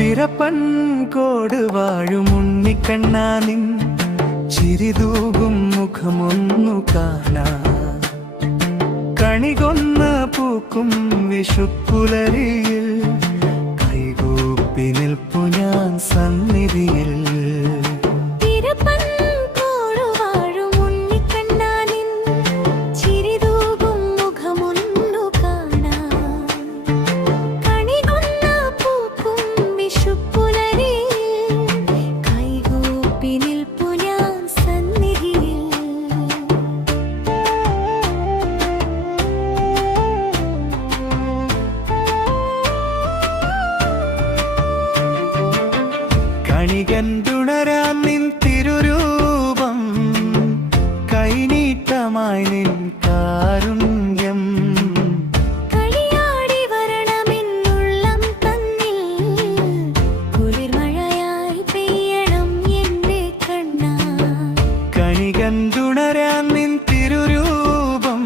പിറപ്പൻ കോട് വാഴും ഉണ്ണിക്കണ്ണാനിൻ ചിരിതൂകും മുഖമൊന്നു കാണാൻ കണികൊന്ന പൂക്കും വിഷുപ്പുലരിയിൽ കൈകൂപ്പി നിൽപ്പു ഞാൻ സന്നിധിയിൽ. കണികണ്ടുണരാൻ നിൻ തിരുരൂപം കൈനീട്ടമായി നിൻ കാരുണ്യം കളിയാടി വരണമെന്നുള്ളം തന്നിൽ കുളിർമഴയായി പെയ്യണം എന്റെ കണ്ണാ. കണികണ്ടുണരാൻ നിൻ തിരുരൂപം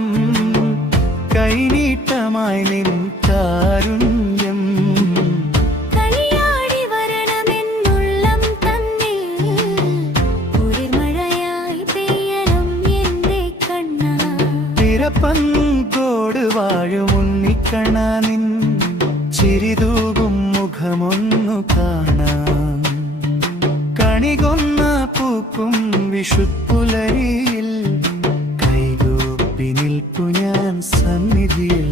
കൈനീട്ടമായി നിൻ കാരുണ്യം പിറപ്പൻ കോട് വാഴും ഉണ്ണിക്കണ്ണാനിൻ ചിരിതൂകും മുഖമൊന്നു കാണാൻ കണികൊന്ന പൂക്കും വിഷുപ്പുലരിയിൽ കൈകൂപ്പി നിൽപ്പു ഞാൻ സന്നിധിയിൽ.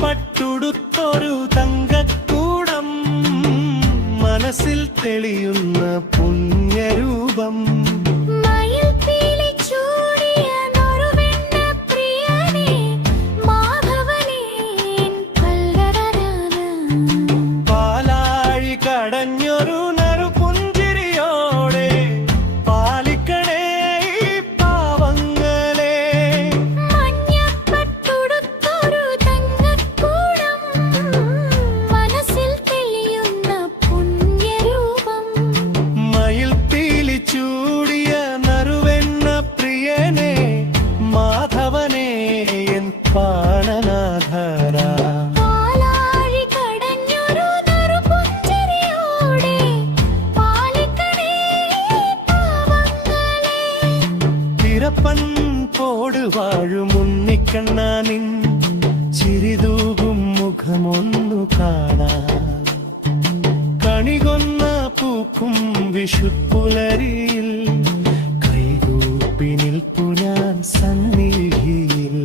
പട്ടുടുത്തൊരു തങ്കക്കൂടം മനസ്സിൽ തെളിയുന്ന പുണ്യരൂപം പാലാഴി കടഞ്ഞൊരു നറുപുഞ്ചിരിയോടെ പാലിക്കണേ ഈ പാവങ്ങളെ. മയിൽ പീലി ചൂടിയ നറുവെണ്ണ പ്രിയനെ മാധവനെ എൻ പ്രാണനാഥര. പിറപ്പൻ കോട് വാഴും ഉണ്ണിക്കണ്ണാനിൻ ചിരിതൂകും മുഖമൊന്നു കാണാൻ കണികൊന്ന പൂക്കും വിഷുപ്പുലരിയിൽ കൈകൂപ്പി നിൽപ്പു ഞാൻ സന്നിധിയിൽ.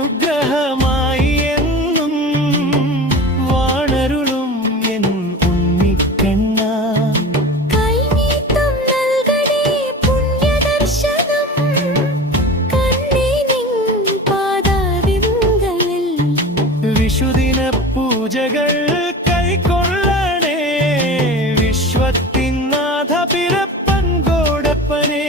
ആശ്രിതർക്കനുഗ്രഹമായി എന്നും വാണരുളും എൻ ഉണ്ണിക്കണ്ണ. വിഷുദിന പൂജകൾ കൈക്കൊള്ളണേ വിശ്വത്തിനാഥ പിറപ്പൻ കോടപ്പനേ.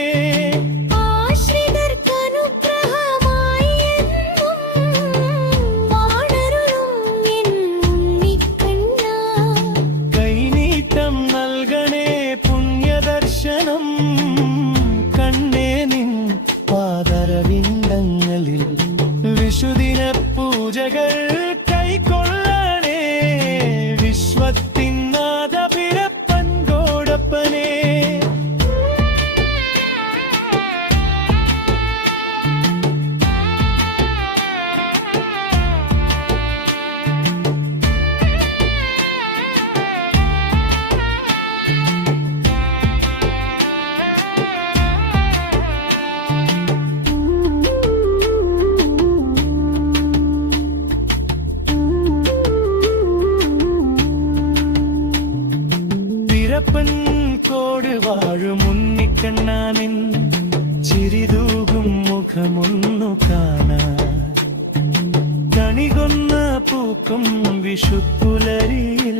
മുഖമൊന്നു കാണാൻ കണികൊന്ന പൂക്കും വിഷുപ്പുലരിയിൽ